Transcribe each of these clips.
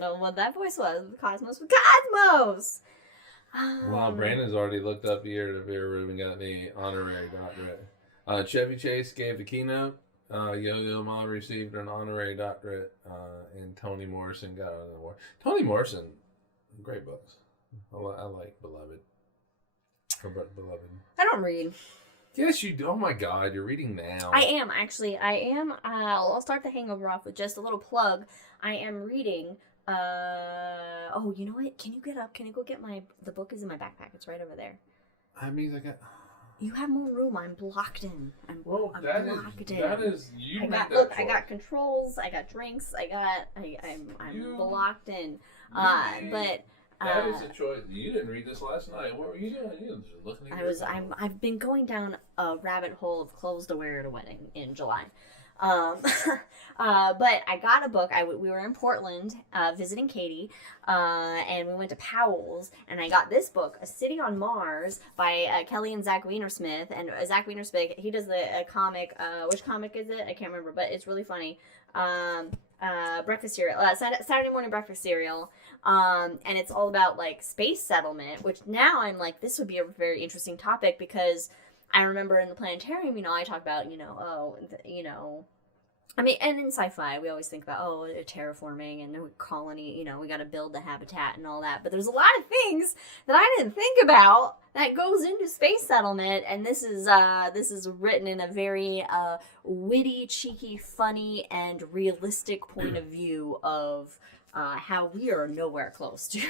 know what that voice was. Cosmos was Cosmos! Well, Brandon's already looked up here to Vera Rubin got the honorary doctorate. Chevy Chase gave the keynote. Yo-Yo Ma received an honorary doctorate. And Toni Morrison got an award. Toni Morrison, great books. I like Beloved. Beloved. I don't read. Yes, you do. Oh my God, you're reading now. I am, actually. I am. I'll start the hangover off with just a little plug. I am reading. Oh, you know what? Can you get up? Can you go get the book is in my backpack. It's right over there. I mean, I got... You have more room. I'm blocked in. I'm blocked in. That is, you I got controls. I got drinks. I'm blocked in. But... That is a choice. You didn't read this last night. What were you doing? You were just looking at I've been going down a rabbit hole of clothes to wear at a wedding in July. But I got a book. We were in Portland visiting Katie, and we went to Powell's, and I got this book, A City on Mars, by Kelly and Zach Weinersmith. And Zach Weinersmith, he does the comic. Which comic is it? I can't remember, but it's really funny. Breakfast cereal, Saturday morning breakfast cereal. And it's all about like space settlement, which now I'm like, this would be a very interesting topic, because I remember in the Planetarium, I talk about, I mean, and in sci-fi, we always think about, terraforming and colony, we got to build the habitat and all that. But there's a lot of things that I didn't think about that goes into space settlement. And this is written in a very witty, cheeky, funny, and realistic point of view of how we are nowhere close to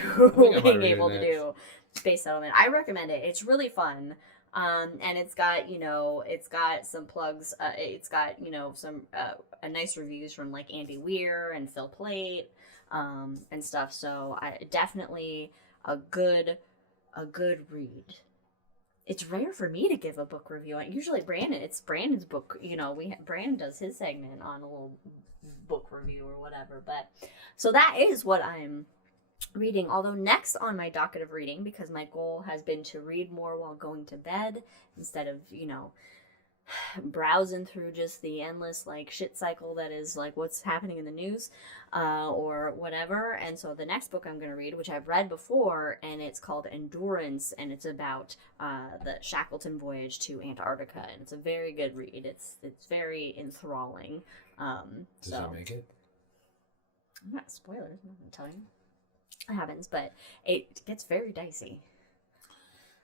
being able to do space settlement. I recommend it. It's really fun. And it's got some plugs. It's got, some nice reviews from like Andy Weir and Phil Plait, and stuff. So definitely a good read. It's rare for me to give a book review. Usually it's Brandon's book. Brandon does his segment on a little book review or whatever. But so that is what I'm reading, although next on my docket of reading, because my goal has been to read more while going to bed instead of browsing through just the endless like shit cycle that is like what's happening in the news or whatever. And so the next book I'm going to read, which I've read before, and it's called Endurance, and it's about the Shackleton voyage to Antarctica, and it's a very good read. It's very enthralling. Does that make it? I'm not spoilers, I'm not going to tell you. It happens, but it gets very dicey.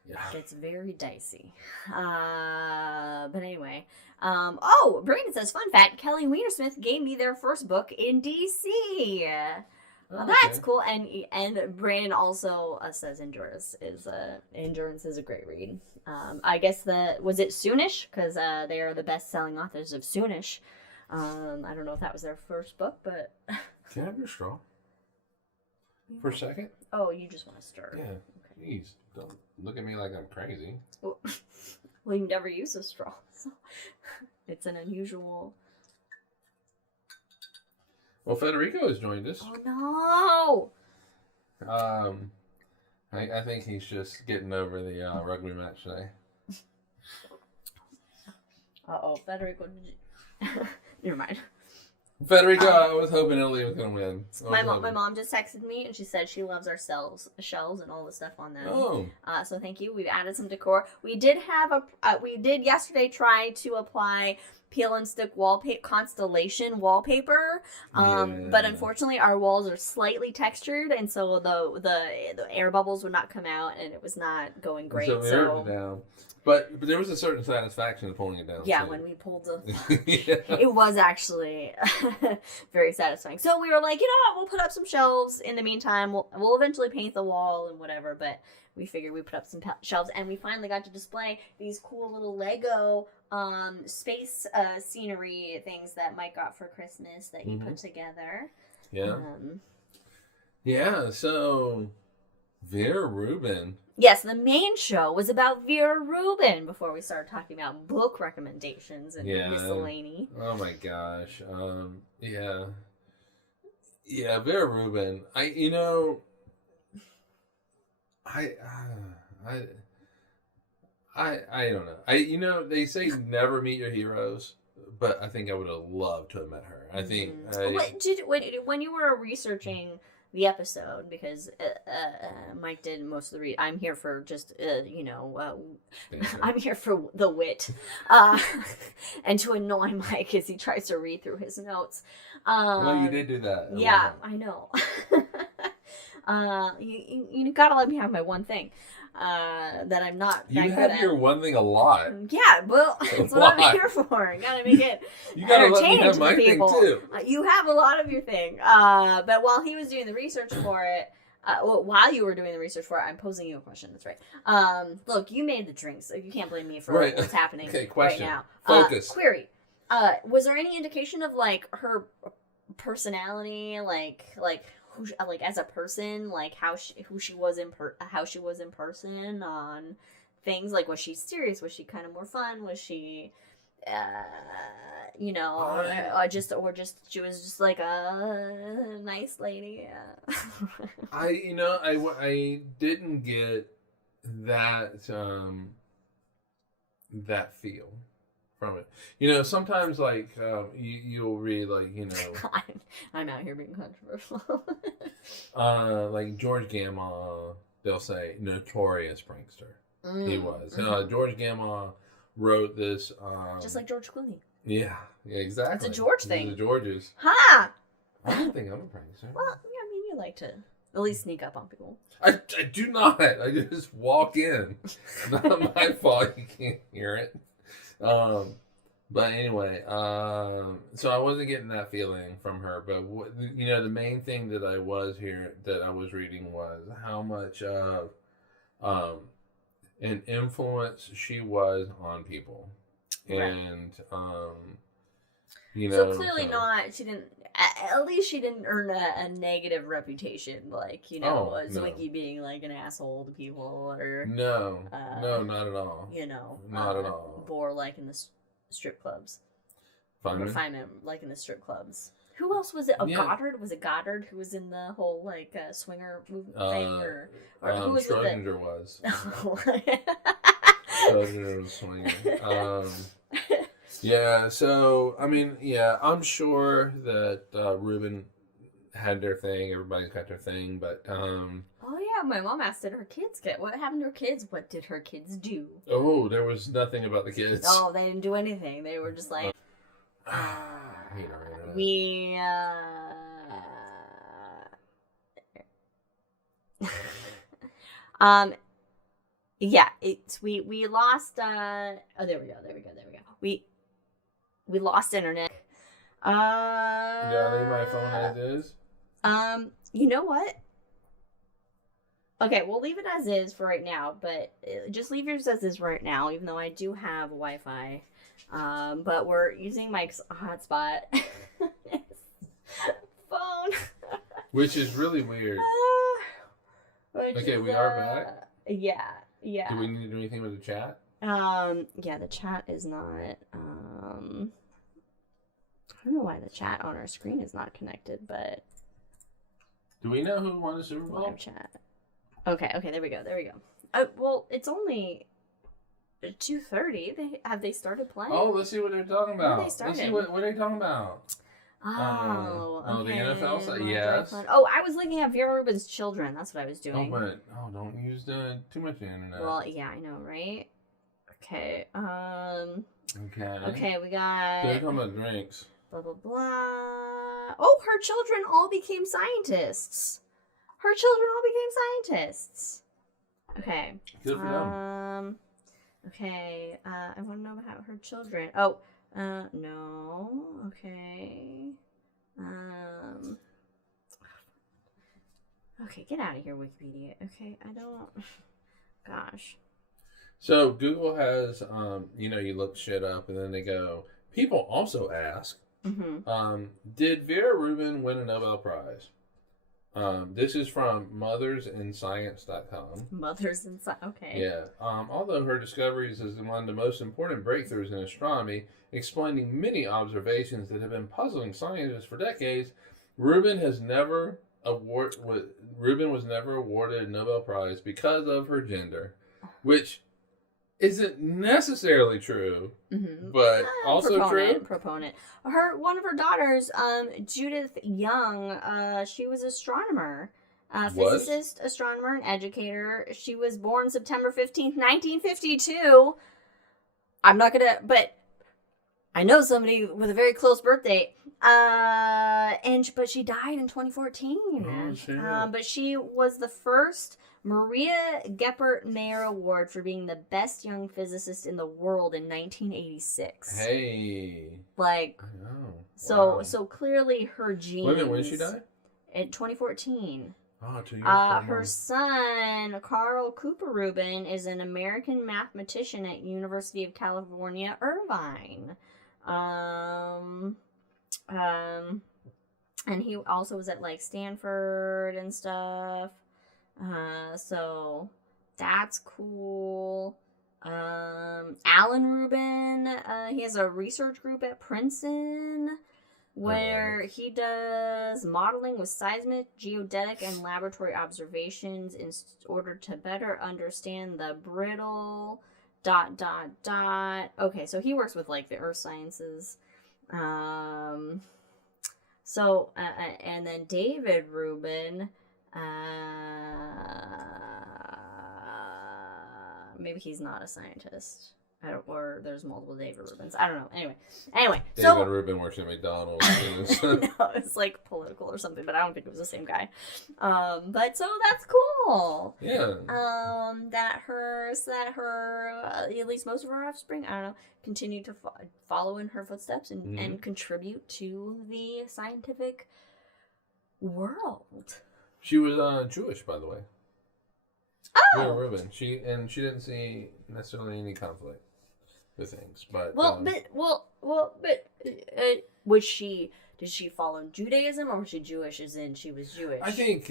Yeah. It gets very dicey. But anyway. Brandon says, fun fact, Kelly Weinersmith gave me their first book in D.C. That's cool. And Brandon also says Endurance is a great read. I guess was it Soonish? Because they are the best-selling authors of Soonish. I don't know if that was their first book, but... Can I have your straw? For a second? Oh, you just want to stir. Yeah. Okay. Jeez, don't look at me like I'm crazy. Well, you never use a straw, so it's an unusual... Well, Federico has joined us. Oh, no! I think he's just getting over the rugby match today. Uh-oh, Federico... Never mind. Federico, I was hoping Italy was going to win. My mom just texted me, and she said she loves our shells and all the stuff on them. Oh. So thank you. We've added some decor. We did yesterday try to apply peel and stick constellation wallpaper. But unfortunately our walls are slightly textured, and so the air bubbles would not come out, and it was not going great. So we turned it down. But there was a certain satisfaction in pulling it down. Yeah, too. When we pulled it was actually very satisfying. So we were like, you know what, we'll put up some shelves in the meantime. We'll eventually paint the wall and whatever, but we figured we'd put up some shelves, and we finally got to display these cool little Lego space scenery things that Mike got for Christmas that he put together. Yeah. Yeah, so Vera Rubin. Yes, the main show was about Vera Rubin before we started talking about book recommendations and miscellany. Oh my gosh. Yeah, Vera Rubin. I don't know. They say never meet your heroes, but I think I would have loved to have met her. I think. When you were researching the episode because Mike did most of the I'm here for just I'm here for the wit and to annoy Mike as he tries to read through his notes. Well, you did do that. Yeah, I know. You gotta let me have my one thing that I'm not. You have your one thing a lot. Yeah, well, that's what I'm here for. I gotta make it. You gotta let me have my thing too. You have a lot of your thing, but while he was doing the research for it, while you were doing the research for it, I'm posing you a question. That's right. Look, you made the drinks, so you can't blame me for what's happening right now. Focus. Query. Was there any indication of like her personality, like who, like as a person, like how she was in person on things? Like, was she serious? Was she kind of more fun? Was she, or just she was just like a nice lady? I didn't get that that feel from it. Sometimes like you'll read like I'm out here being controversial. Like George Gamma, they'll say notorious prankster. He was. George Gamma wrote this. Just like George Clooney. Yeah, exactly. It's a George thing. The Georges. Ha! I don't think I'm a prankster. Well, I mean, you like to at least sneak up on people. I do not. I just walk in. It's not my fault you can't hear it. But anyway, so I wasn't getting that feeling from her. But the main thing that I was reading was how much of an influence she was on people, right. And so clearly not. She didn't. At least she didn't earn a negative reputation, like Zwinky being like an asshole to people, or no, not at all. Not at all. Bore like in the strip clubs. Feynman like in the strip clubs. Who else was it? Goddard? Was it Goddard who was in the whole like swinger movement thing, or who was Schrodinger was. Schrodinger was swinger. Yeah, so, I mean, I'm sure that Rubin had their thing, everybody's got their thing, but, Oh, yeah, my mom asked, did her kids what happened to her kids? What did her kids do? Oh, there was nothing about the kids. Oh, they didn't do anything. They were just like, we, yeah, we lost, oh, there we go. We lost internet. You gotta leave my phone as is? You know what? Okay, we'll leave it as is for right now, but just leave yours as is right now, even though I do have Wi-Fi. But we're using Mike's hotspot. Phone. Which is really weird. Okay, we are back? Yeah. Do we need to do anything with the chat? Yeah, the chat is not, I don't know why the chat on our screen is not connected, but... Do we know who won the Super Bowl? Live chat. Okay, there we go. Well, it's only 2:30. Have they started playing? Oh, let's see what they're talking about. Let's see what are they talking about? Oh, the NFL side? Yes. Oh, I was looking at Vera Rubin's children. That's what I was doing. Don't use too much the internet. Well, yeah, I know, right? Okay, Okay, we got... They're talking about drinks. Blah, blah, blah. Oh, her children all became scientists. Okay. Good for them. Okay, I want to know about her children. Oh, no. Okay. Okay, get out of here, Wikipedia. Okay, I don't... Gosh. So Google has, you look shit up and then they go, people also ask, did Vera Rubin win a Nobel Prize? This is from mothersinscience.com. Mothers in Science, okay. Yeah. Although her discoveries is among the most important breakthroughs in astronomy, explaining many observations that have been puzzling scientists for decades, Rubin was never awarded a Nobel Prize because of her gender, which isn't necessarily true, but also true. Proponent. One of her daughters, Judith Young, she was astronomer, physicist, astronomer, and educator. She was born September 15th, 1952. I'm not gonna, but I know somebody with a very close birthday. But she died in 2014. Oh, shit. But she was the first Maria Geppert Mayer Award for being the best young physicist in the world in 1986. Hey. Like, I know. So clearly her genes. Wait a minute, when did she die? In 2014. Oh, 2 years. Her son, Carl Cooper Rubin, is an American mathematician at University of California, Irvine. And he also was at like Stanford and stuff. So that's cool. Alan Rubin, he has a research group at Princeton where he does modeling with seismic, geodetic, and laboratory observations in order to better understand the brittle ... Okay, so he works with like the earth sciences. And then David Rubin, maybe he's not a scientist. Or there's multiple David Rubins. I don't know. Anyway. David Rubin works at McDonald's. No, it's like political or something, but I don't think it was the same guy. But so that's cool. Yeah. That her, at least most of her offspring, I don't know, continue to follow in her footsteps and contribute to the scientific world. She was Jewish, by the way. Oh. Vera Rubin. She didn't see necessarily any conflict with things, but was she? Did she follow Judaism, or was she Jewish? As in, she was Jewish. I think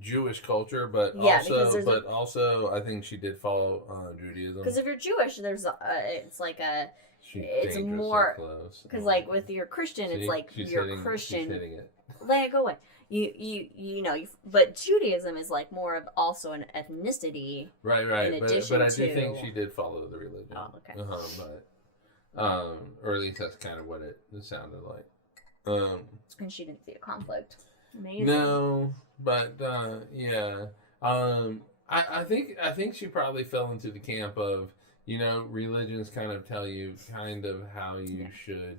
Jewish culture, but also I think she did follow Judaism. Because if you're Jewish, there's it's like a. It's more because like with your Christian, it's like you're Christian. She's hitting it. Let it go away. But Judaism is like more of also an ethnicity. Right. But I do think she did follow the religion. Oh, okay. Or at least that's kind of what it sounded like. And she didn't see a conflict. Amazing. No, but yeah. I think she probably fell into the camp of, religions kind of tell you kind of how you should.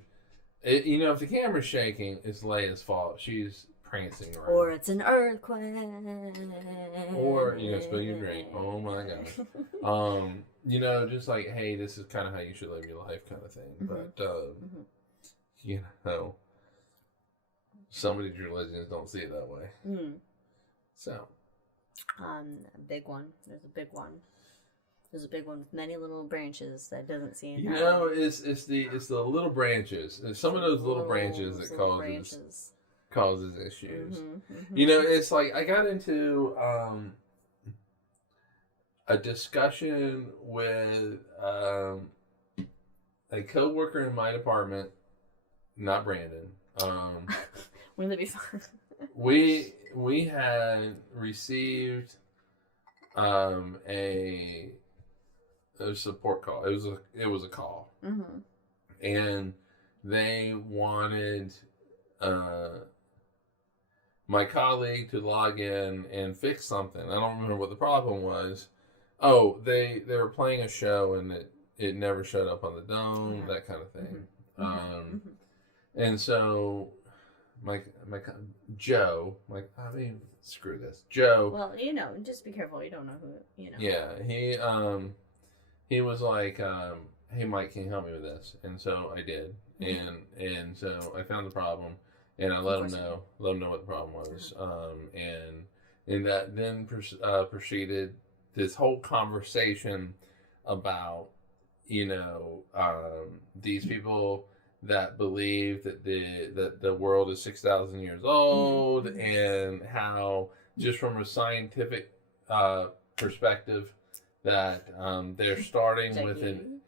If the camera's shaking, it's Leia's fault. She's prancing around. Or it's an earthquake. Or, spill your drink. Oh my gosh. Just like, hey, this is kind of how you should live your life kind of thing. Mm-hmm. But, some of these religions don't see it that way. Mm. So. A big one. There's a big one. There's a big one with many little branches that doesn't see it. It's the little branches. It's some of those little branches that causes issues. Mm-hmm. It's like I got into a discussion with a coworker in my department, not Brandon. Wouldn't that be fun? We had received a support call. It was a call, and they wanted my colleague to log in and fix something. I don't remember what the problem was. Oh, they were playing a show and it never showed up on the dome, that kind of thing. And so Joe, screw this, Joe. Well, just be careful. You don't know who. Yeah, he was like, hey Mike, can you help me with this? And so I did, and so I found the problem, and I let him know what the problem was, and that then proceeded this whole conversation about these people that believe that the world is 6,000 years old, and how just from a scientific perspective that they're starting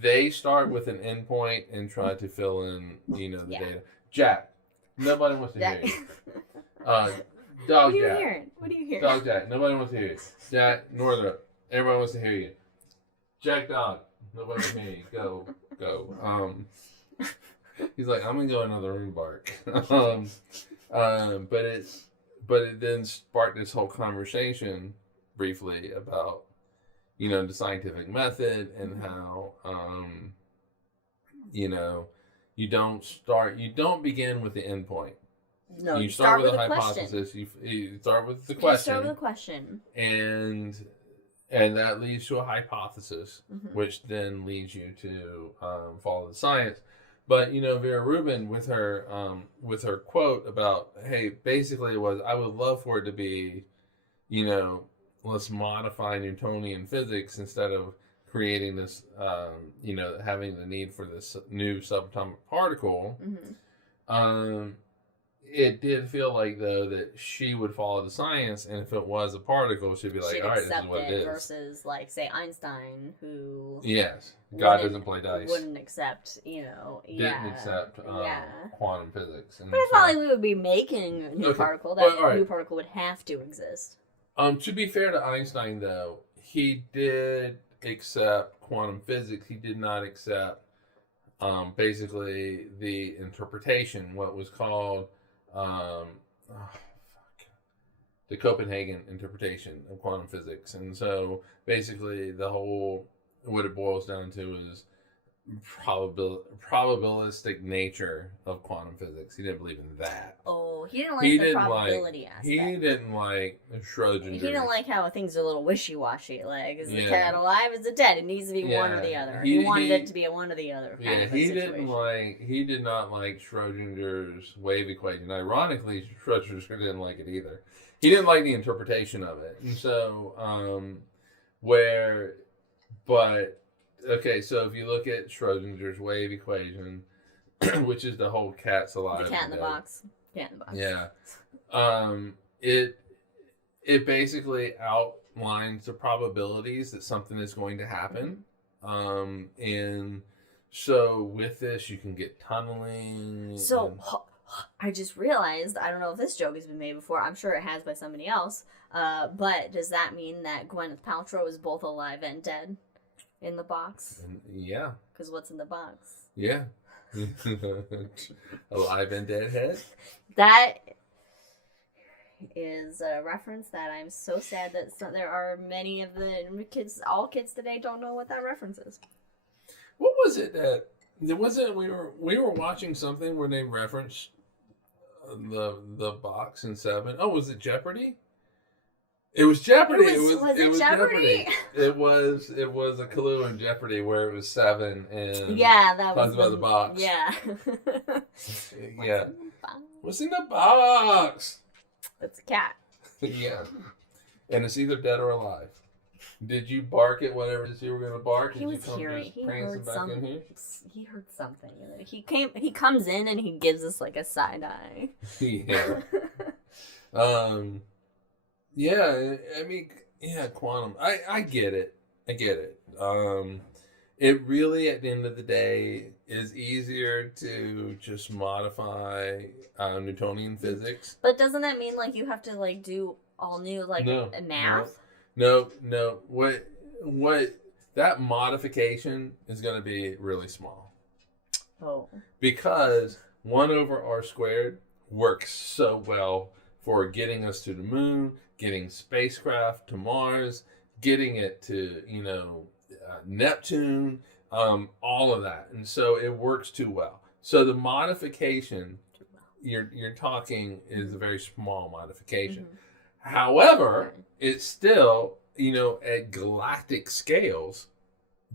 they start with an endpoint and try to fill in the data. Jack, nobody wants to hear you. Dog Jack. What are you hearing? Dog Jack, nobody wants to hear you. Jack Northrop, everybody wants to hear you. Jack Dog. Nobody me. Go. He's like, I'm gonna go in another room, bark. But it then sparked this whole conversation briefly about, the scientific method and how, you don't begin with the end point. No, you start with a hypothesis. hypothesis. You start with the question. Start with a question. And that leads to a hypothesis, which then leads you to follow the science. But Vera Rubin with her quote about, hey, basically it was, I would love for it to be, let's modify Newtonian physics instead of creating this, having the need for this new subatomic particle. It did feel like, though, that she would follow the science, and if it was a particle, she'd be like, all right, this is what it is. Versus, like, say, Einstein, who... Yes. God doesn't play dice. Wouldn't accept, Didn't accept quantum physics. And but it's not like we would be making a new particle. That new particle would have to exist. To be fair to Einstein, though, he did accept quantum physics. He did not accept, basically, the interpretation, what was called... the Copenhagen interpretation of quantum physics. And so basically what it boils down to is probabilistic nature of quantum physics. He didn't believe in that. Oh, he didn't like the probability aspect. He didn't like Schrodinger. He didn't like how things are a little wishy-washy. Like, is the cat alive? Is it dead? It needs to be one or the other. He wanted it to be a one or the other kind of situation. He did not like Schrodinger's wave equation. Ironically, Schrodinger didn't like it either. He didn't like the interpretation of it. And so, okay, so if you look at Schrodinger's wave equation, which is the whole cat's alive. The cat in the box. Cat in the box. Yeah. It basically outlines the probabilities that something is going to happen. And so with this, you can get tunneling. So I just realized, I don't know if this joke has been made before. I'm sure it has by somebody else. But does that mean that Gwyneth Paltrow is both alive and dead in the box? Yeah. Because what's in the box? Yeah. Alive and dead head? That is a reference that I'm so sad that there are many of the kids, all kids today don't know what that reference is. What was it that... we were watching something where they referenced the box in Seven. Oh, was it Jeopardy? It was Jeopardy. It was Jeopardy. It was a clue in Jeopardy where it was Seven and that talks about the box. Yeah. Yeah. What's in the box? It's a cat. Yeah. And it's either dead or alive. Did you bark at whatever it is you were going to bark? He was hearing. He heard something. He heard something. He comes in and he gives us like a side eye. Yeah. Yeah. I mean, yeah, quantum. I get it. It really, at the end of the day, is easier to just modify Newtonian physics. But doesn't that mean like you have to like do all new math? No. What that modification is going to be really small. Oh. Because 1 over r squared works so well for getting us to the moon, getting spacecraft to Mars, getting it to, Neptune, all of that. And so it works too well. So the modification you're talking is a very small modification. Mm-hmm. However, it's still, at galactic scales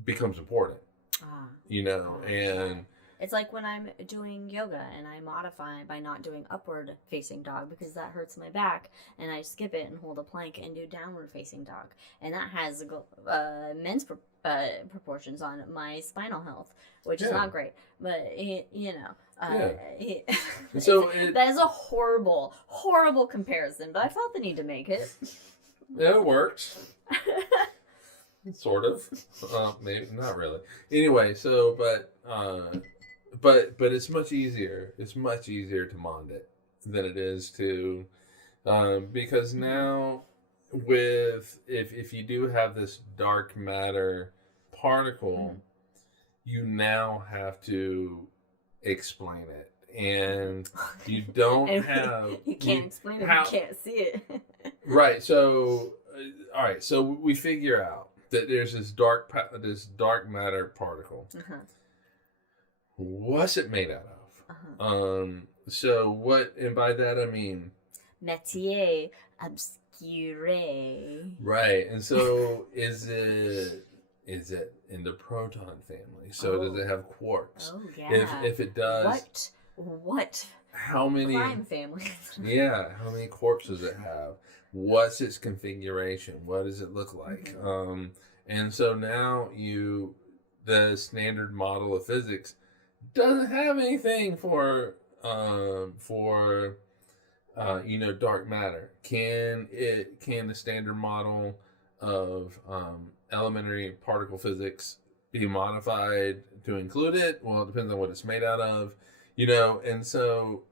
becomes important. And it's like when I'm doing yoga and I modify by not doing upward facing dog because that hurts my back, and I skip it and hold a plank and do downward facing dog, and that has immense proportions on my spinal health, which is not great. But so that is a horrible comparison. But I felt the need to make it. Yeah, it works. Sort of. Maybe not really. Anyway, so but it's much easier. It's much easier to mond it than it is to because now with if you do have this dark matter particle, you now have to explain it. And you don't have... You can't explain it, you can't see it. Right, so... all right, so we figure out that there's this dark matter particle. What's it made out of? So what, and by that I mean... Matière obscure. Right, and so is it in the proton family? So does it have quarks? Oh, yeah. If it does... What? How many... Prime family. Yeah, how many quarks does it have? What's its configuration? What does it look like? And so now the standard model of physics doesn't have anything for dark matter. Can the standard model of elementary particle physics be modified to include it? Well, it depends on what it's made out of, and so,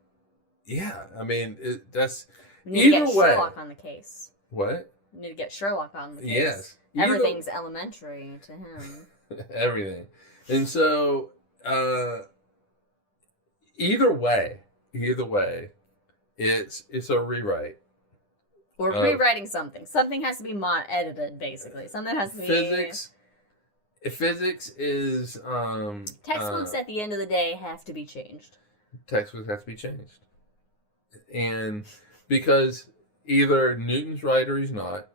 yeah, I mean, that's... You need to get Sherlock on the case. What? You need to get Sherlock on the case. Yes. Everything's elementary to him. Everything. And so, either way, it's a rewrite. Or rewriting something. Something has to be edited, basically. Something has to be... Physics is... textbooks at the end of the day have to be changed. Textbooks have to be changed. And... because either Newton's right or he's not.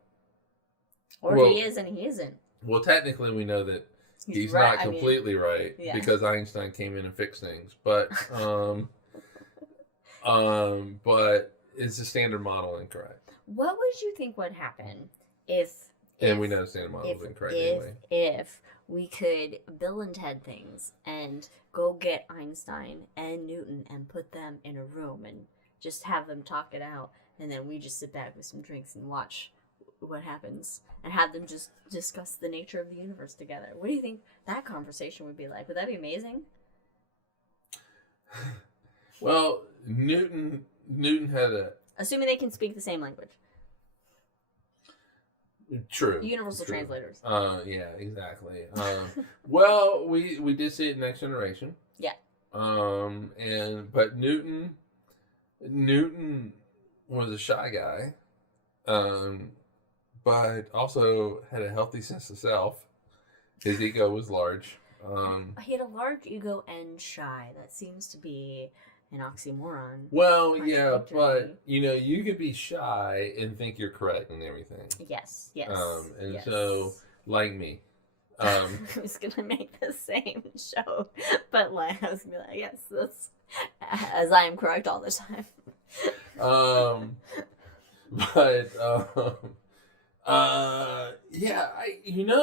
Or he is and he isn't. Well, technically we know that he's right, not completely right because Einstein came in and fixed things. But but is the standard model incorrect? What would you think would happen if we know the standard model is incorrect anyway. If we could Bill and Ted things and go get Einstein and Newton and put them in a room and just have them talk it out, and then we just sit back with some drinks and watch what happens, and have them just discuss the nature of the universe together. What do you think that conversation would be like? Would that be amazing? Well, Newton had a... Assuming they can speak the same language. True. Universal translators. Yeah, exactly. Well, we did see it in Next Generation. Yeah. But Newton was a shy guy, but also had a healthy sense of self. His ego was large. He had a large ego and shy. That seems to be an oxymoron. Well, yeah, but you could be shy and think you're correct and everything. Yes. So, like me. I was gonna make the same joke, but I was gonna be like, yes, that's as I am correct all the time.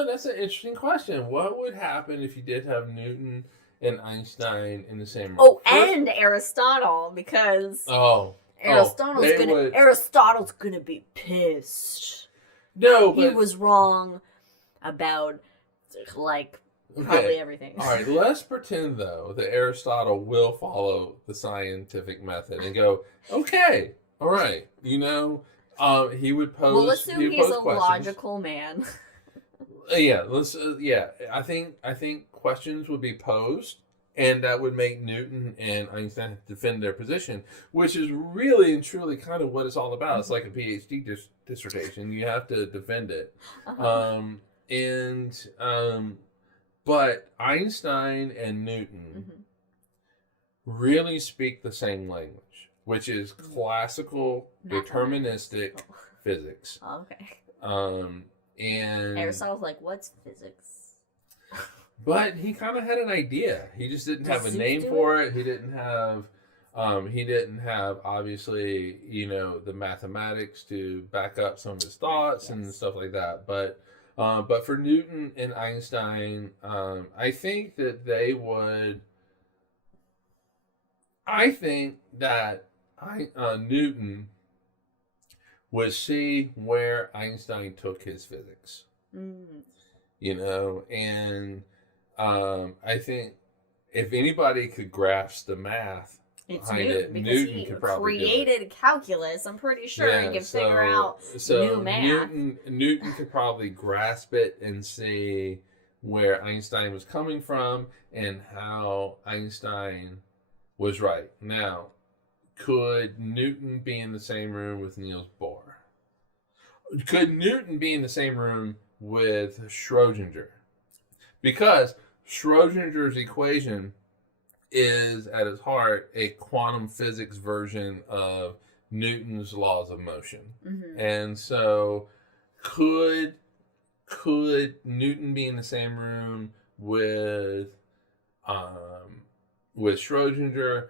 That's an interesting question. What would happen if you did have Newton and Einstein in the same room? Oh, and Aristotle, because Aristotle's gonna be pissed. No, but he was wrong about probably everything. All right, let's pretend though that Aristotle will follow the scientific method and go, okay, all right, he would pose. Well, assume he's a questions. logical man. I think questions would be posed, and that would make Newton and Einstein defend their position, which is really and truly kind of what it's all about. It's like a PhD dissertation; you have to defend it. But Einstein and Newton really speak the same language, which is classical deterministic physics. Oh, okay. And Aristotle's like, what's physics? But he kind of had an idea. He just didn't have a name for it. He didn't have obviously, the mathematics to back up some of his thoughts and stuff like that. But for Newton and Einstein, I think that they would. I think that Newton would see where Einstein took his physics. And I think if anybody could grasp the math behind it, Newton could probably created calculus. I'm pretty sure he could figure out new math. Newton could probably grasp it and see where Einstein was coming from and how Einstein was right. Now, could Newton be in the same room with Niels Bohr? Could Newton be in the same room with Schrodinger? Because Schrodinger's equation is, at its heart, a quantum physics version of Newton's laws of motion. Mm-hmm. And so, could Newton be in the same room with Schrodinger,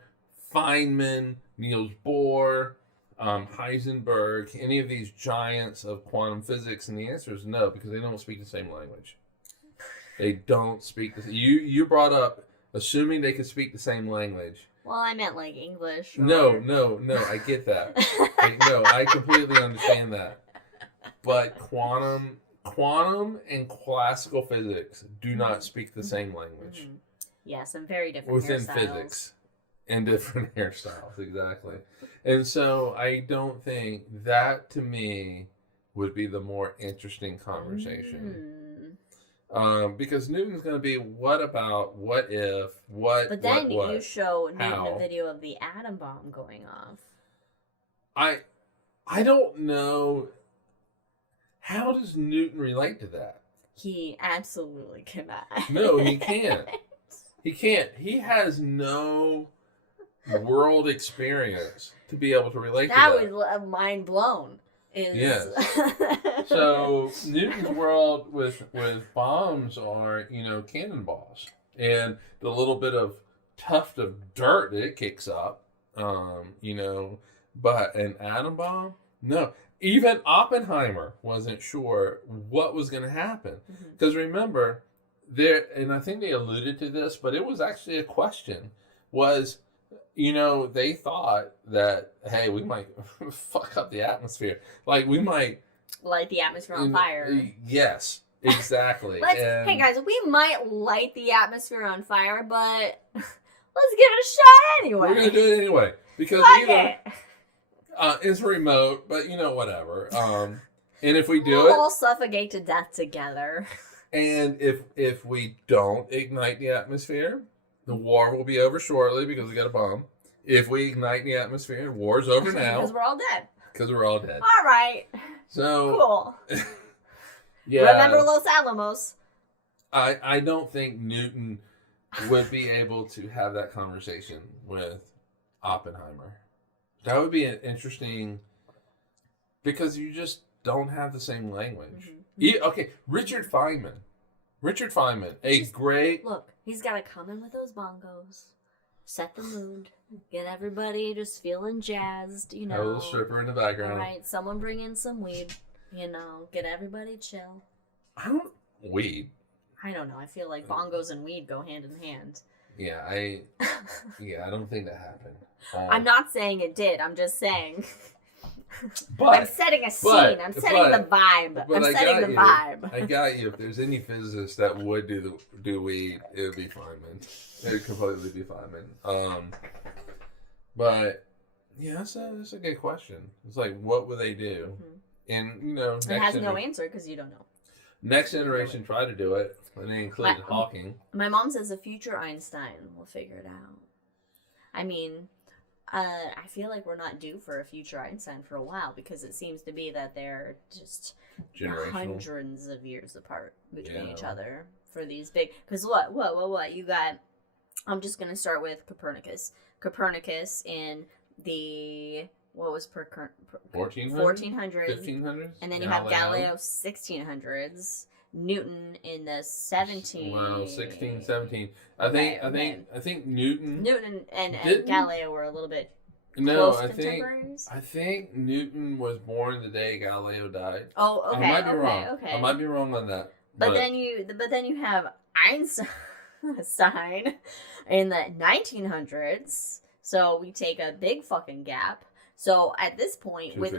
Feynman, Niels Bohr, Heisenberg, any of these giants of quantum physics? And the answer is no, because they don't speak the same language. They don't speak the. You brought up assuming they could speak the same language. Well, I meant like English. Or... No. I get that. I completely understand that. But quantum and classical physics do not speak the same language. Mm-hmm. Yeah, some very different within hairstyles. physics and different hairstyles, exactly. And so I don't think that, to me, would be the more interesting conversation. Because Newton's going to be, what about, what if, what, But then what, you show Newton how? a video of the atom bomb going off. I don't know. How does Newton relate to that? He absolutely cannot. No, he can't. He can't. He has no world experience to be able to relate to that. That would mind blown. Yes. So Newton's world with bombs are, cannonballs, and the little bit of tuft of dirt that it kicks up, but an atom bomb, no. Even Oppenheimer wasn't sure what was going to happen, because remember, and I think they alluded to this, but it was actually a question, was, they thought that, hey, we might fuck up the atmosphere. Like, we might... Light the atmosphere on fire. Yes, exactly. Hey, guys, we might light the atmosphere on fire, but let's give it a shot anyway. We're going to do it anyway. Because it's remote, but, whatever. And if we do we'll all suffocate to death together. And if we don't ignite the atmosphere, the war will be over shortly because we got a bomb. If we ignite the atmosphere, war's over now. Because we're all dead. Because we're all dead. All right. So cool. Yeah. Remember Los Alamos. I don't think Newton would be able to have that conversation with Oppenheimer. That would be an interesting, because you just don't have the same language. Okay, Richard Feynman, Look, he's got to come in with those bongos, set the mood, get everybody just feeling jazzed, Have a little stripper in the background. All right, someone bring in some weed, get everybody chill. Weed? I don't know. I feel like bongos and weed go hand in hand. Yeah, I don't think that happened. I'm not saying it did. I'm just saying. But, I'm setting a scene. I'm setting the vibe. I'm setting the vibe. I got you. If there's any physicist that would do weed, it would be Feynman. It would completely be Feynman. But yeah, that's a good question. It's like, what would they do? And it has no answer because you don't know. Next generation tried to do it, and they included Hawking. My mom says a future Einstein will figure it out. I mean, I feel like we're not due for a future Einstein for a while, because it seems to be that they're just hundreds of years apart between each other for these big. Because what you got? I'm just gonna start with Copernicus. Copernicus in the 1400s, 1500s, and then you have Galileo 1600s. Newton in the 17. Well, 16, 17. I think Newton and Galileo were a little bit close contemporaries. I think Newton was born the day Galileo died. Oh, okay. I might be wrong. Okay. I might be wrong on that. But then you have Einstein in the 1900s. So we take a big fucking gap. So at this point, with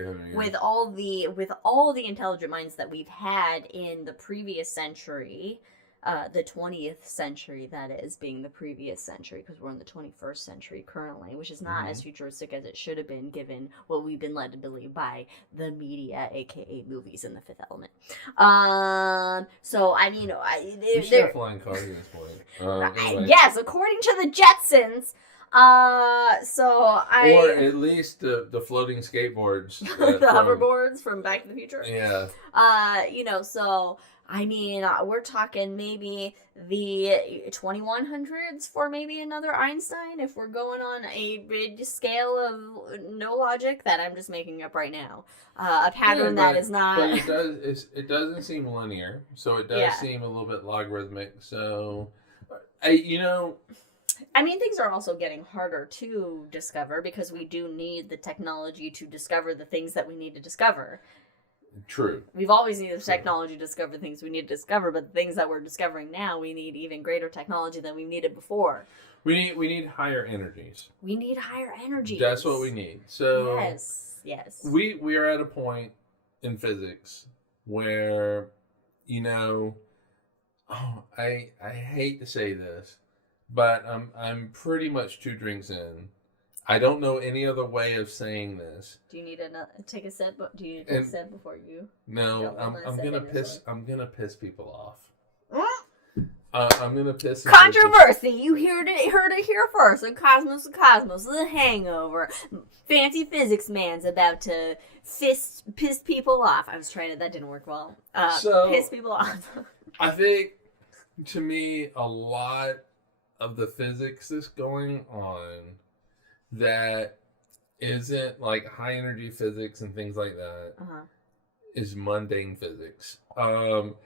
all the intelligent minds that we've had in the previous century, the 20th century, that is, being the previous century, because we're in the 21st century currently, which is not as futuristic as it should have been, given what we've been led to believe by the media, aka movies, and The Fifth Element. So I mean, we should have flying cars at this point. Anyway. Yes, according to the Jetsons. Or at least the floating skateboards, the hoverboards from Back to the Future. Yeah. So I mean, we're talking maybe the 2100s for maybe another Einstein, if we're going on a big scale of no logic that I'm just making up right now. A pattern that is not. But it doesn't seem linear, so it does seem a little bit logarithmic. So, I mean, things are also getting harder to discover because we do need the technology to discover the things that we need to discover. True. We've always needed technology to discover things we need to discover, but the things that we're discovering now, we need even greater technology than we've needed before. We need higher energies. We need higher energies. That's what we need. So yes. We are at a point in physics where, I hate to say this, but I'm pretty much 2 drinks in. I don't know any other way of saying this. Do you need to take a sip? Do you need to take a sip before you? No, I'm gonna piss. I'm gonna piss people off. I'm gonna piss. Controversy. You heard it here first. On Cosmos, The Hangover. Fancy physics man's about to piss people off. I was trying to. That didn't work well. Piss people off. I think, to me, a lot of the physics that's going on that isn't like high energy physics and things like that is mundane physics. You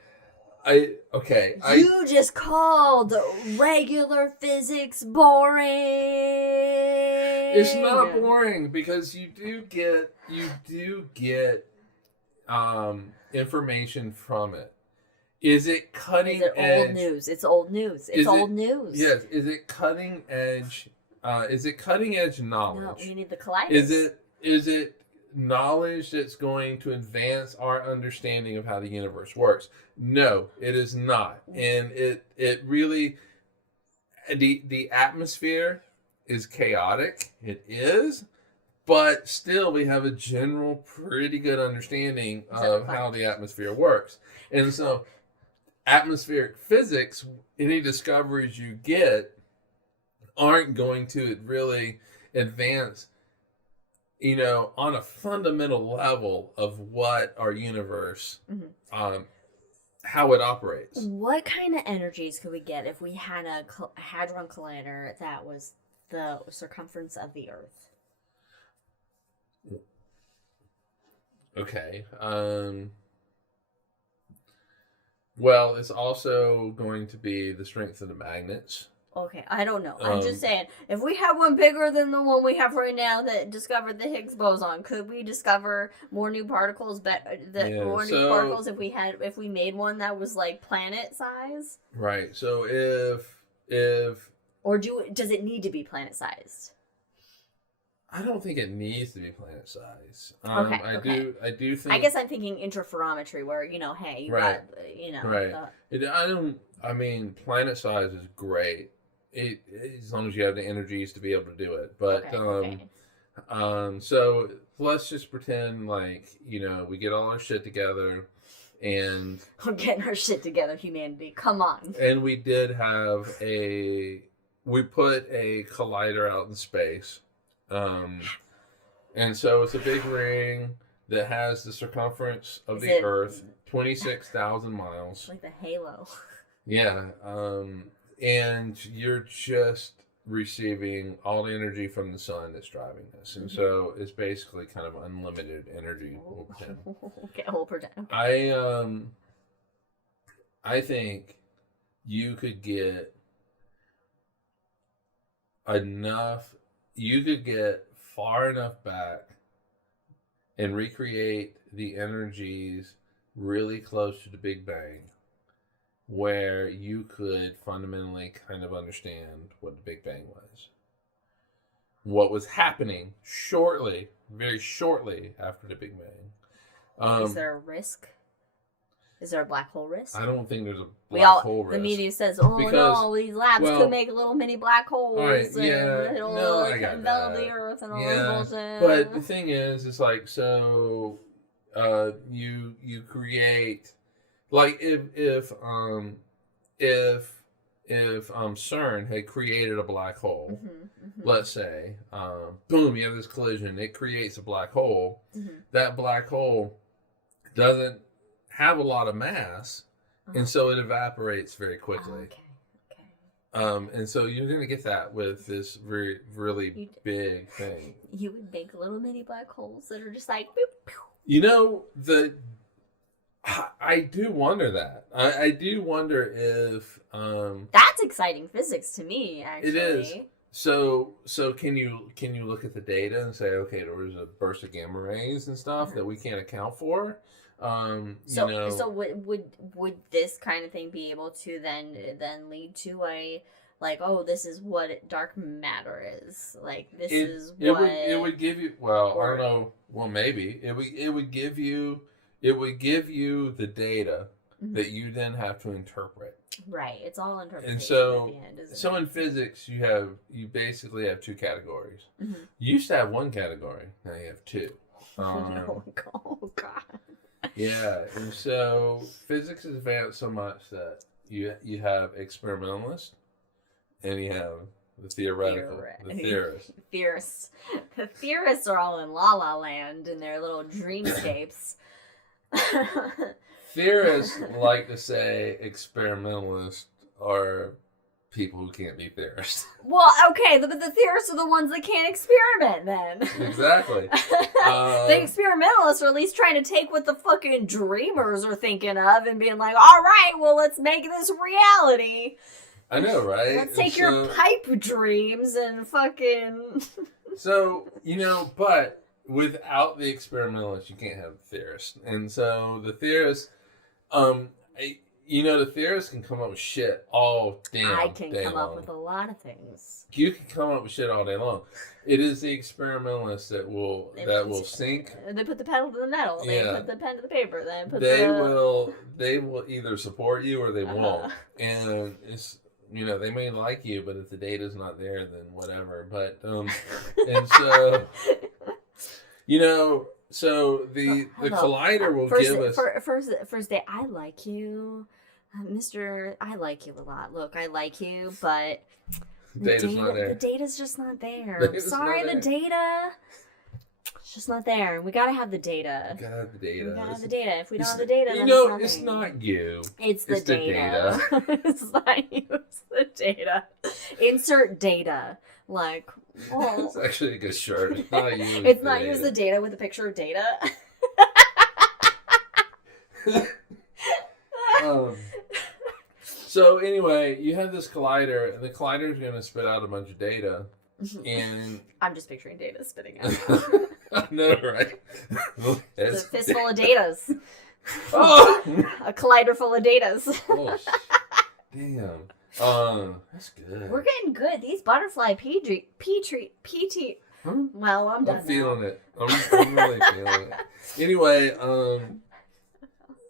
just called regular physics boring. It's not boring because you do get information from it. Is it cutting edge? Old news? It's old news. It's old news. Yes. Is it cutting edge? Is it cutting edge knowledge? No, we need the colliders. Is it knowledge that's going to advance our understanding of how the universe works? No, it is not. And it really, the atmosphere is chaotic. It is. But still, we have a general pretty good understanding of how the atmosphere works. And so, atmospheric physics, any discoveries you get aren't going to really advance, on a fundamental level of what our universe, how it operates. What kind of energies could we get if we had a hadron collider that was the circumference of the Earth? Okay. Well, it's also going to be the strength of the magnets. Okay, I don't know. I'm just saying, if we had one bigger than the one we have right now that discovered the Higgs boson, could we discover more new particles? New particles if we made one that was like planet size? Right. So does it need to be planet sized? I don't think it needs to be planet size. I do think. I guess I'm thinking interferometry, where hey, you got right. Planet size is great. As long as you have the energies to be able to do it. But so let's just pretend like we get all our shit together, and we're getting our shit together, humanity. Come on. And we did have we put a collider out in space. And so it's a big ring that has the circumference of the Earth, 26,000 miles. Like the halo. Yeah. And you're just receiving all the energy from the sun that's driving this. And so it's basically kind of unlimited energy. We'll pretend. Okay, we'll pretend. Okay. I think you could get far enough back and recreate the energies really close to the Big Bang where you could fundamentally kind of understand what the Big Bang was. What was happening very shortly after the Big Bang. Is there a risk? Is there a black hole risk? I don't think there's a black hole risk. The media says, "Oh no, these labs could make little mini black holes, and it'll envelop the Earth and all this bullshit." But the thing is, it's like so. You create like if CERN had created a black hole, let's say, boom, you have this collision, it creates a black hole. That black hole doesn't have a lot of mass, and so it evaporates very quickly. And so you're going to get that with this really big thing. You would make little mini black holes that are just like, boop, boop. You know, I do wonder that. I do wonder if... That's exciting physics to me, actually. It is. So can you look at the data and say, okay, there was a burst of gamma rays and stuff that we can't account for? So would this kind of thing be able to then lead to a like, oh, this is what dark matter is, like it would give you, well, I don't know, well, maybe it would give you the data that you then have to interpret. Right, it's all interpretation. And so at the end, isn't it? In physics you basically have two categories. You used to have one category, now you have two. Oh god. Yeah, and so physics has advanced so much that you have experimentalists and you have the theoretical, the theorists. The theorists are all in La La Land in their little dreamscapes. Theorists like to say experimentalists are people who can't be theorists. Well, okay, but the theorists are the ones that can't experiment then. Exactly. The experimentalists are at least trying to take what the fucking dreamers are thinking of and being like, all right, well, let's make this reality. I know, right? Let's take your pipe dreams and fucking... So, but without the experimentalists, you can't have theorists. And so the theorists... the theorists can come up with shit all damn day long. I can come up with a lot of things. You can come up with shit all day long. It is the experimentalists that will sink. They put the pedal to the metal. They put the pen to the paper. They will either support you or they won't. And it's they may like you, but if the data's not there, then whatever. But and so So the collider will give us... First day, I like you. Mr. I like you a lot. Look, I like you, but the data's just not there. Sorry, the data. It's just not there. We gotta have the data. We gotta have the data. If we don't have the data, then it's nothing. It's not you. It's the data. It's not you. It's the data. Insert data. Like, oh. It's actually a good shirt. It's not you. It's not use the data with a picture of data. So anyway, you have this collider, and the collider is going to spit out a bunch of data. And I'm just picturing data spitting out. I know, right? It's a fistful of datas. Oh! A collider full of datas. Oh, damn. That's good. We're getting good. These butterfly PT. Huh? Well, I'm done. I'm feeling it. I'm really feeling it. Anyway,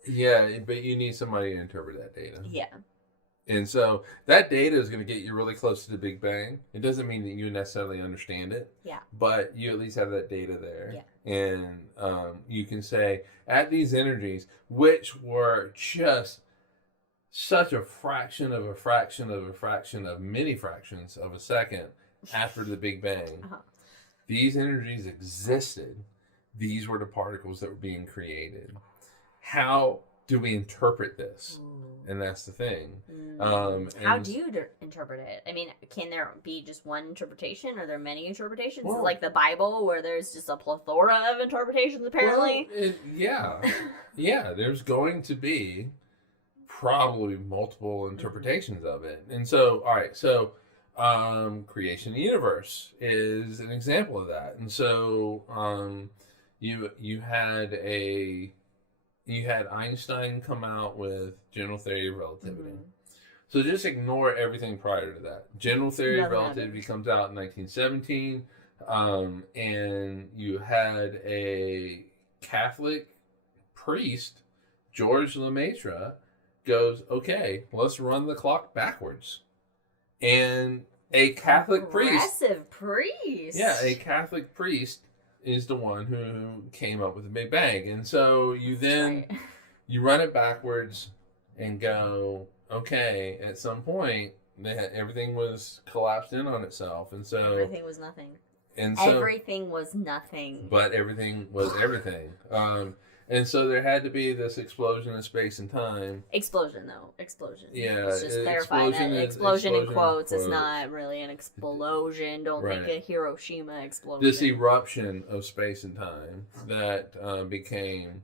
yeah, but you need somebody to interpret that data. Yeah. And so that data is going to get you really close to the Big Bang. It doesn't mean that you necessarily understand it. Yeah. But you at least have that data there. Yeah. And you can say, at these energies, which were just such a fraction of a fraction of a fraction of many fractions of a second after the Big Bang, these energies existed. These were the particles that were being created. How do we interpret this? And that's the thing. How do you interpret it? I mean, can there be just one interpretation? Are there many interpretations? Well, like the Bible, where there's just a plethora of interpretations, apparently? Well, yeah, there's going to be probably multiple interpretations of it. And so, all right, so creation of the universe is an example of that. And so you had Einstein come out with general theory of relativity. So just ignore everything prior to that. General theory of relativity comes out in 1917, and you had a Catholic priest George Lemaitre goes, okay, let's run the clock backwards. And a Catholic priest. Aggressive priest. Yeah, a Catholic priest is the one who came up with the Big Bang. And so you then, you run it backwards and go, okay, at some point, everything was collapsed in on itself. And so... Everything was nothing. And so, everything was nothing. But everything was everything. And so there had to be this explosion in space and time. Explosion, though. Explosion. Yeah. Let's just clarify that. Explosion in quotes is not really an explosion. Don't think a Hiroshima explosion. This eruption of space and time that became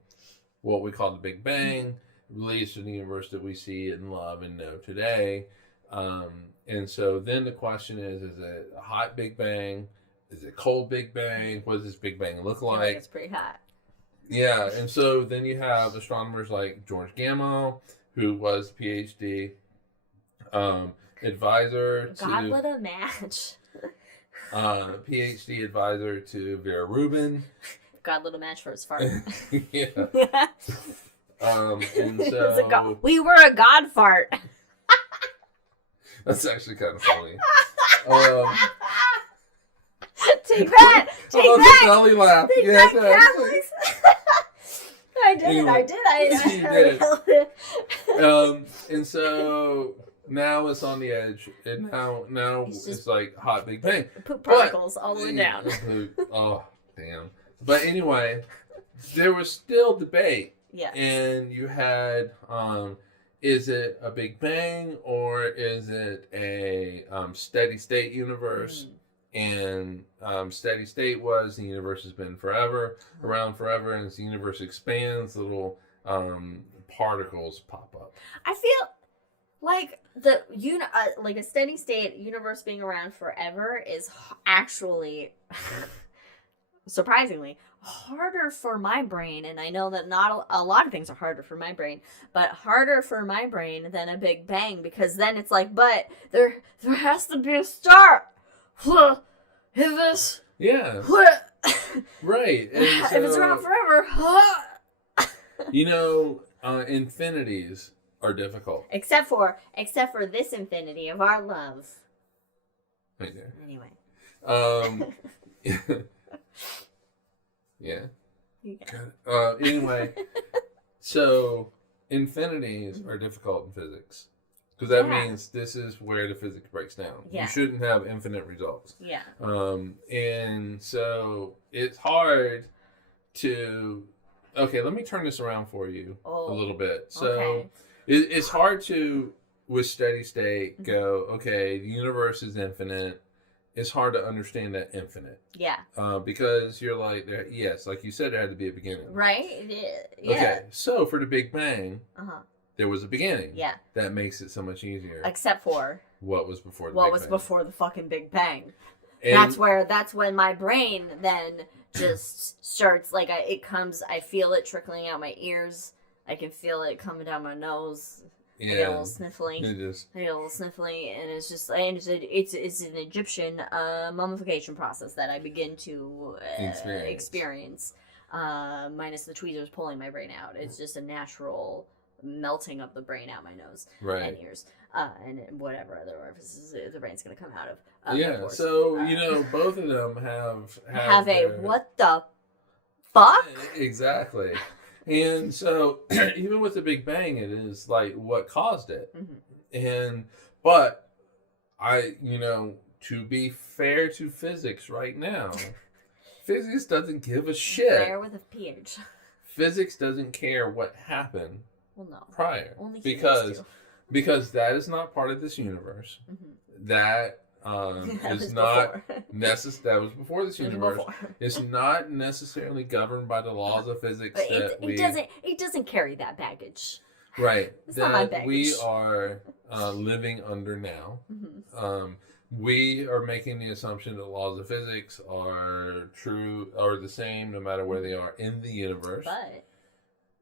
what we call the Big Bang, leads to the universe that we see and love and know today. And so then the question is it a hot Big Bang? Is it cold Big Bang? What does this Big Bang look like? I feel like it's pretty hot. Yeah, and so then you have astronomers like George Gamow, who was PhD advisor to... God, what a match. PhD advisor to Vera Rubin. God, what a match for his fart. Yeah. And so... We were a God fart. That's actually kind of funny. Take that! Take that! The belly laugh. Take that, Catholics! I did it. You did it. And so now it's on the edge, and now it's like hot Big Bang. Poop particles all the way down. Oh, damn. But anyway, there was still debate. Yeah. And you had, is it a Big Bang or is it a steady state universe? Mm. And steady state was the universe has been around forever, and as the universe expands, little particles pop up. I feel like like a steady state universe being around forever is actually surprisingly harder for my brain, and I know that not a lot of things are harder for my brain, but harder for my brain than a Big Bang, because then it's like, but there has to be a start. Yeah. Right. And if it's around forever. Infinities are difficult. Except for this infinity of our love. Right there. Anyway. Yeah. Anyway, so infinities are difficult in physics. Because that means this is where the physics breaks down. Yeah. You shouldn't have infinite results. Yeah. And so it's hard to... Okay, let me turn this around for you a little bit. So it's hard to, with steady state, go, okay, the universe is infinite. It's hard to understand that infinite. Yeah. Because you're like, yes, like you said, there had to be a beginning. Right? Yeah. Okay, so for the Big Bang... There was a beginning. Yeah. That makes it so much easier. Except for what was before the Big Bang. Before the fucking Big Bang. And that's when my brain then just starts, like, I feel it trickling out my ears. I can feel it coming down my nose. Yeah. I get a little sniffly. And it's just, it's an Egyptian mummification process that I begin to experience. Minus the tweezers pulling my brain out. It's just a natural melting of the brain out my nose and ears and whatever other orifices the brain's going to come out of. So both of them have a what the fuck? Exactly. And so even with the Big Bang, it is like what caused it. Mm-hmm. But to be fair to physics right now, physics doesn't give a shit. Fair with a PH. Physics doesn't care what happened. Well, no. Prior. Only because that is not part of this universe. Mm-hmm. That is not necessary. That was before this universe. It's not necessarily governed by the laws of physics. But it doesn't carry that baggage. Right. It's not my baggage. We are living under now. Mm-hmm. We are making the assumption that laws of physics are true or the same no matter where they are in the universe. But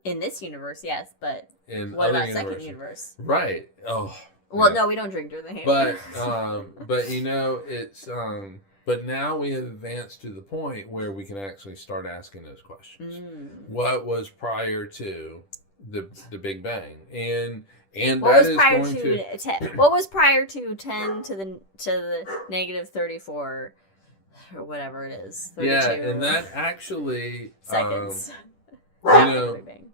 in this universe, yes, but what about second universe? Right. Oh. Well, no, we don't drink during the hand. But it's but now we have advanced to the point where we can actually start asking those questions. Mm. What was prior to the Big Bang, and What that was is prior going to 10? What was prior to 10 to the negative 34 or whatever it is? 32 yeah, and that actually seconds. you know, Big Bang.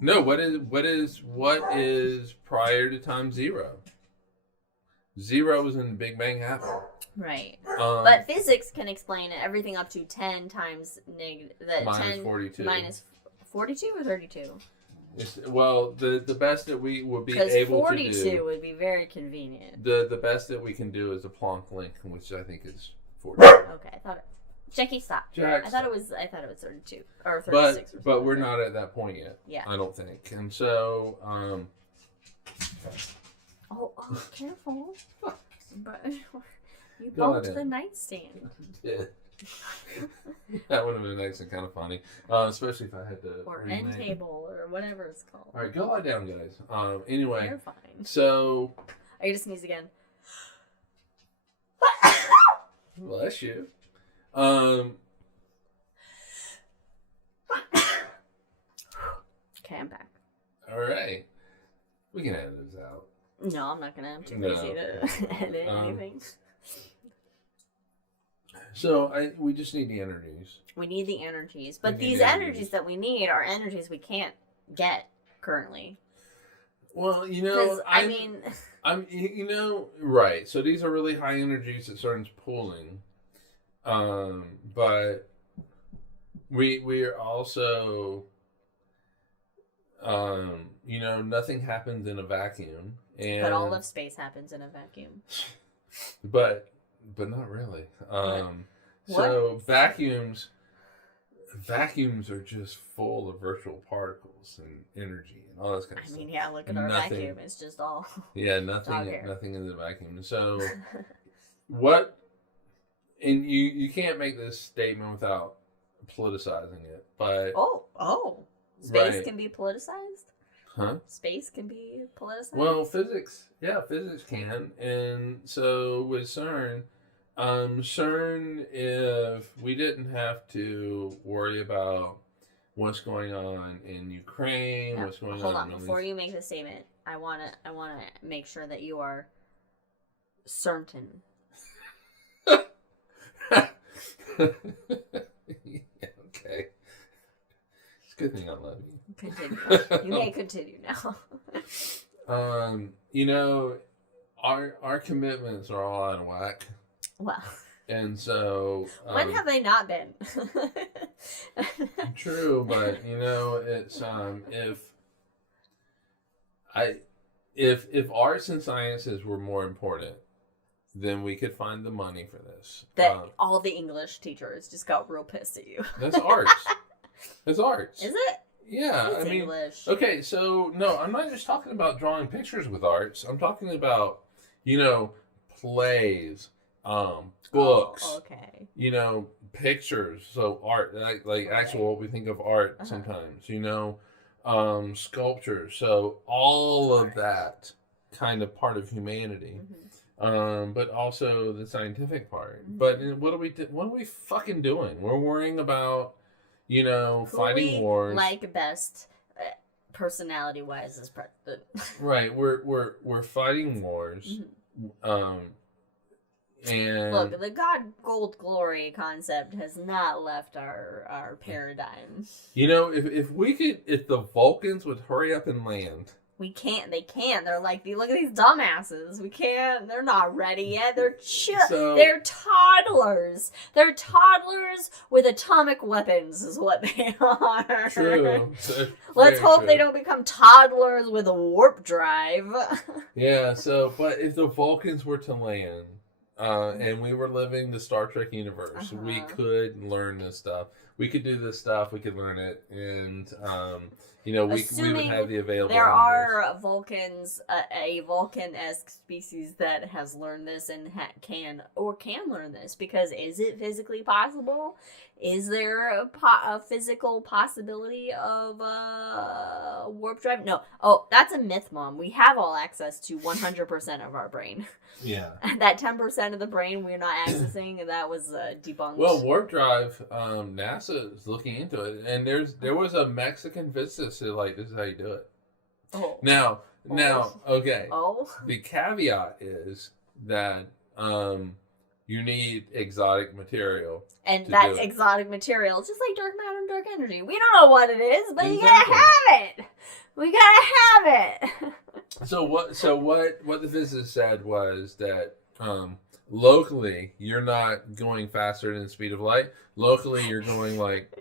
no, what is prior to time zero? Zero was when the Big Bang happened. Right. But physics can explain it. Everything up to 10 times minus 10 42. Minus 42 or 32? Well, the best that we would be able to do. Because 42 would be very convenient. The best that we can do is a Planck length, which I think is 42. Okay, I thought Jackie, stop. Jack, I thought it was 32 or 36. But we're not at that point yet. Yeah. I don't think. And so Oh, careful. But you Go bumped ahead. the nightstand. Yeah. That would have been nice and kind of funny, especially if I had to. Or end table or whatever it's called. All right, go lie down, guys. Anyway, You're fine. so Are you just sneeze again? bless you. Okay, I'm back. All right, we can edit this out. No, I'm not gonna. I'm too lazy to edit anything. So we just need the energies. We need the energies, but We need these energies that we need are energies we can't get currently. Well, I'm, right. So these are really high energies that Saturn's pulling, but we are also, nothing happens in a vacuum, But all of space happens in a vacuum. But not really. So vacuums are just full of virtual particles and energy and all this kind of stuff. I mean, yeah, look at our vacuum. It's just all... Yeah, nothing in the vacuum. So what... And you can't make this statement without politicizing it, but... Oh. Space right. can be politicized? Huh? Space can be politicized? Well, physics can. And so with CERN, if we didn't have to worry about what's going on in Ukraine, what's going on... Hold on, before you make the statement, I wanna make sure that you are certain. Okay. It's a good thing I love you. Continue. You may continue now. Our commitments are all out of whack. Well. And so... when have they not been? True, but, it's, if arts and sciences were more important, then we could find the money for this. All the English teachers just got real pissed at you. That's arts. That's arts. Is it? Yeah, it's English. Okay, so no, I'm not just talking about drawing pictures with arts. I'm talking about, plays, books. Oh, okay. Pictures. So art, like actual what we think of art sometimes. Sculpture. So all of that kind of part of humanity. Mm-hmm. But also the scientific part. Mm-hmm. But what are we fucking doing? We're worrying about, fighting wars. Like best personality wise as president. Right. We're fighting wars. Mm-hmm. And look, the God Gold Glory concept has not left our paradigm. If the Vulcans would hurry up and land. We can't. They can't. They're like, look at these dumbasses. We can't. They're not ready yet. They're they're toddlers. They're toddlers with atomic weapons is what they are. True. Let's hope they don't become toddlers with a warp drive. Yeah, but if the Vulcans were to land, and we were living the Star Trek universe, we could learn this stuff. We could do this stuff. We could learn it, and we would have the available. There are Vulcans, a Vulcan-esque species that has learned this and can learn this. Because is it physically possible? Is there a physical possibility of warp drive? No. Oh, that's a myth, Mom. We have all access to 100% of our brain. Yeah. That 10% of the brain we're not accessing, that was debunked. Well, warp drive, NASA is looking into it, and there was a Mexican physicist who like, this is how you do it. Oh. Now, okay. Oh. The caveat is that you need exotic material. And that exotic material, just like dark matter and dark energy. We don't know what it is, but you gotta have it. We gotta have it. So what the physicist said was that locally you're not going faster than the speed of light. Locally you're going like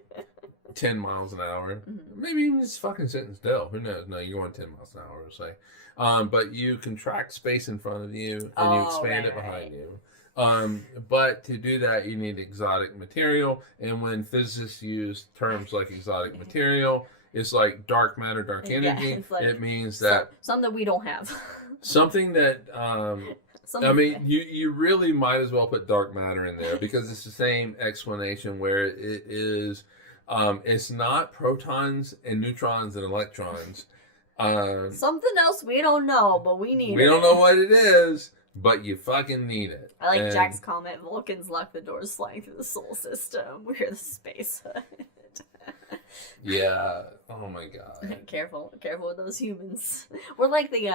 10 miles an hour. Mm-hmm. Maybe even just fucking sitting still. Who knows? No, you're going 10 miles an hour, say. But you contract space in front of you and you expand it behind you. But to do that, you need exotic material. And when physicists use terms like exotic material, it's like dark matter, dark energy. Yeah, like it means that something we don't have. Something that I mean, you really might as well put dark matter in there because it's the same explanation where it is. It's not protons and neutrons and electrons. Something else we don't know, but we need it. We don't know what it is. But you fucking need it. I like Jack's comment, Vulcans lock the doors flying through the solar system. We're the space hood. Yeah. Oh my god. Careful with those humans. We're like the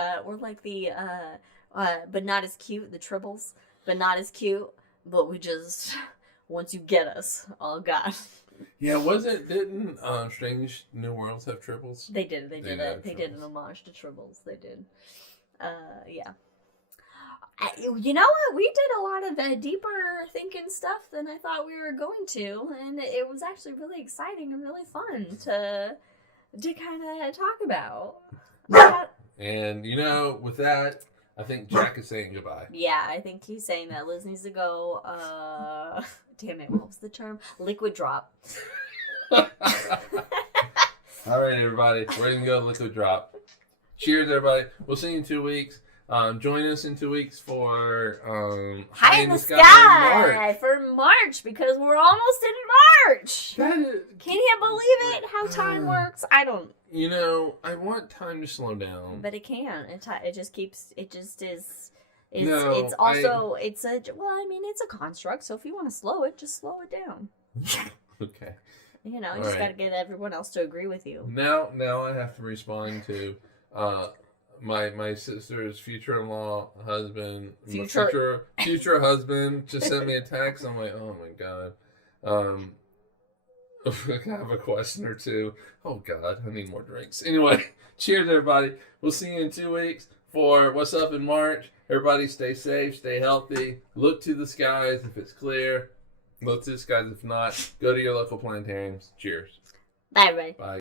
but not as cute, the tribbles. But not as cute. But we just, once you get us, oh god. Yeah, didn't Strange New Worlds have tribbles? They did an homage to tribbles. They did. Yeah. You know what? We did a lot of deeper thinking stuff than I thought we were going to, and it was actually really exciting and really fun to kind of talk about. And with that, I think Jack is saying goodbye. Yeah, I think he's saying that Liz needs to go. Damn it! What was the term? Liquid drop. All right, everybody, we're gonna go liquid drop. Cheers, everybody. We'll see you in 2 weeks. Join us in 2 weeks for High in the Sky for March because we're almost in March. Can you believe it? How time works? I don't. I want time to slow down, but it can't. It just keeps. It just is. It's it's a construct. So if you want to slow it, just slow it down. Okay. You just got to get everyone else to agree with you. Now I have to respond to. My sister's future-in-law husband, future husband just sent me a text. I'm like, oh my god. I have a question or two. Oh god, I need more drinks. Anyway, cheers everybody. We'll see you in 2 weeks for What's Up in March. Everybody stay safe, stay healthy. Look to the skies if it's clear. Look to the skies if not. Go to your local planetariums. Cheers. Bye everybody. Bye.